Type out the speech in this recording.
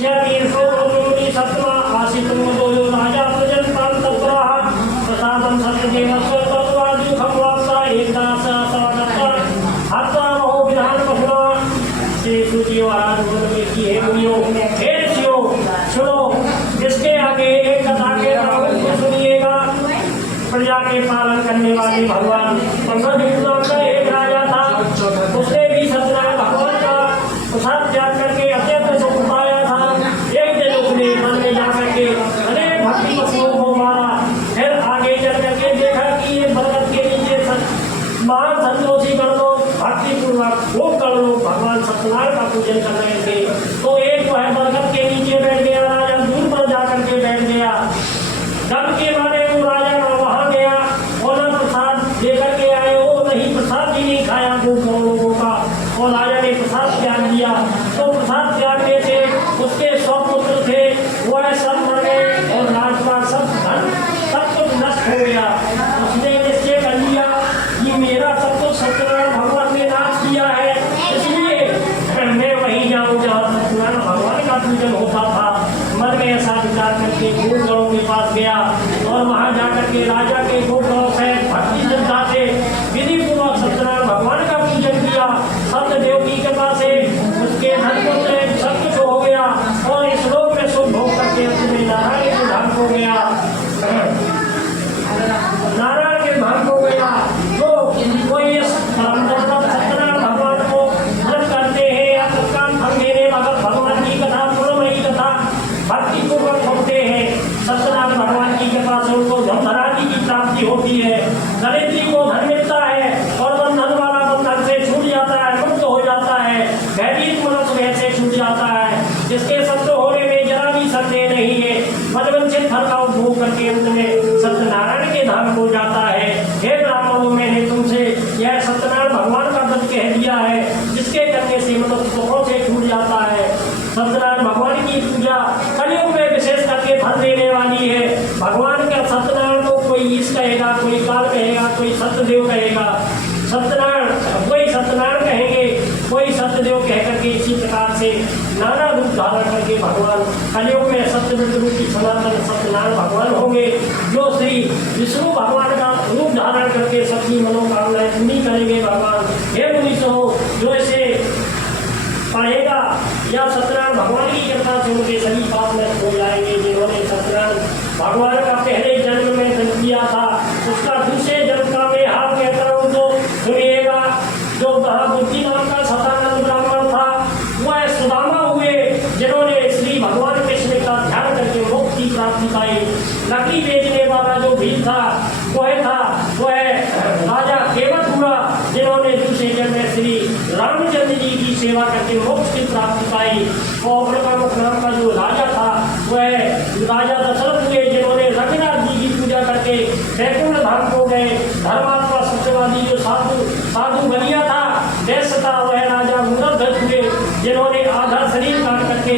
सत्मा आसितुम दोयो राजा प्रजनतां तत्राः प्रसादं सत्यदेवस्य तत्वादि खमवाप्ता एकदास सवदत्ता हत्वा महो विधान पहुना से सूचियो आराधन में की है मुनियो हे ऋषियो सुनो इसके आगे एक कथा के नाम को सुनिएगा। प्रजा के पालन करने वाले भगवान 15 दिन का एक राजा था। उसने भी सत्यनारायण भगवान का प्रसाद त्याग करके अत्यंत सुख पाया था। एक दिन उसने मन में जाकर के अनेक भक्ति पशुओं को मारा। फिर आगे चल करके देखा कि ये बरगद के नीचे महान संतोषी कर लो भक्ति पूर्वक खूब कर लो भगवान सत्यनारायण का पूजन कर रहे थे। तो एक वह बरगद के नीचे बैठ गया। राजा दूर पर जाकर के बैठ गया। डर के मारे वो राजा वहां गया और प्रसाद लेकर के आए। वो नहीं प्रसाद भी नहीं खाया वो लोगों का और राजा ने प्रसाद त्याग दिया। तो प्रसाद त्यागने से उसके 100 पुत्र थे वह सब मर गए और राजपाट सब धन सब कुछ नष्ट हो गया। उसने निश्चय कर लिया कि मेरा सब कुछ सत्यनारायण भगवान ने नाश किया है, इसलिए मैं वहीं जाऊँ जहाँ सत्यनारायण भगवान का पूजन होता था। मन में ऐसा विचार करके गोगणों के पास गया और वहां जाकर के राजा के गोगणों से भक्ति श्रद्धा से विधि पूर्वक सत्यनारायण भगवान का पूजन किया। सत्यदेव की कृपा से उसके धन पुत्र सब कुछ हो गया और इस लोक में सुख भोग करके अपने नारायण के धाम हो गया। नारायण के धाम हो गया। तो कोई सत्यनारायण भगवान को व्रत करते हैं या तत्काल फल देने भगवान की कथा पूर्णमयी कथा भक्ति पूर्वक होते हैं। सत्यनारायण भगवान की कृपा से उनको धनधराजी की प्राप्ति होती है। दरिद्री को धन मिलता है और बंधन वाला बंधन से छूट जाता है, मुक्त हो जाता है। भयभीत मनुष्य भय से छूट जाता है। जिसके सत्य होने में जरा भी संदेह नहीं है, मदवंचित फल का उपभोग करके अंत में सत्यनारायण के धाम हो जाता है। हे ब्राह्मणों, मैंने तुमसे यह सत्यनारायण भगवान का व्रत कह दिया है जिसके करने से मनुष्य सुखों से छूट जाता है। सत्यनारायण भगवान की पूजा कलयुग में विशेष करके फल देने वाली है। भगवान का सत्यनारायण को कोई ईश कहेगा, कोई काल कहेगा, कोई सत्यदेव कहेगा। सत्यनारायण कोई सत्यनारायण कहेंगे, कोई सत्यदेव कह करके इसी प्रकार से नाना रूप धारण करके भगवान कलयुग में सत्यव्रत रूपी सनातन सत्यनारायण भगवान होंगे जो श्री विष्णु भगवान का रूप धारण करके सबकी मनोकामनाएं पूरी करेंगे। भगवान हे मुनीषो, जो इसे पढ़ेगा या सत्यनारायण भगवान की कृपा से उनके सभी पाप नष्ट हो जाएंगे। जिन्होंने सत्यनारायण भगवान का पहले जन्म में जन्म किया था उसका दूसरे जन्म का मैं हाथ कहता हूँ तो सुनिएगा। जो महाबुद्धि नाम का सतानंद ब्राह्मण था वह सुदामा हुए जिन्होंने श्री भगवान कृष्ण का ध्यान करके मोक्ष की प्राप्ति पाई। लकड़ी बेचने वाला जो भील था वह राजा केवट हुआ जिन्होंने दूसरे जन्म में श्री रामचंद्र जी की सेवा करके मोक्ष की प्राप्ति पाई। और प्रमुख नाम का जो राजा था वह राजा दशरथ हुए जिन्होंने रघुनाथ जी की पूजा करके वैकुंठ धाम को गए। धर्मात्मा सत्यवादी जो साधु बनिया था वैश्य था वह राजा मुरध्वज हुए जिन्होंने आधा शरीर काट करके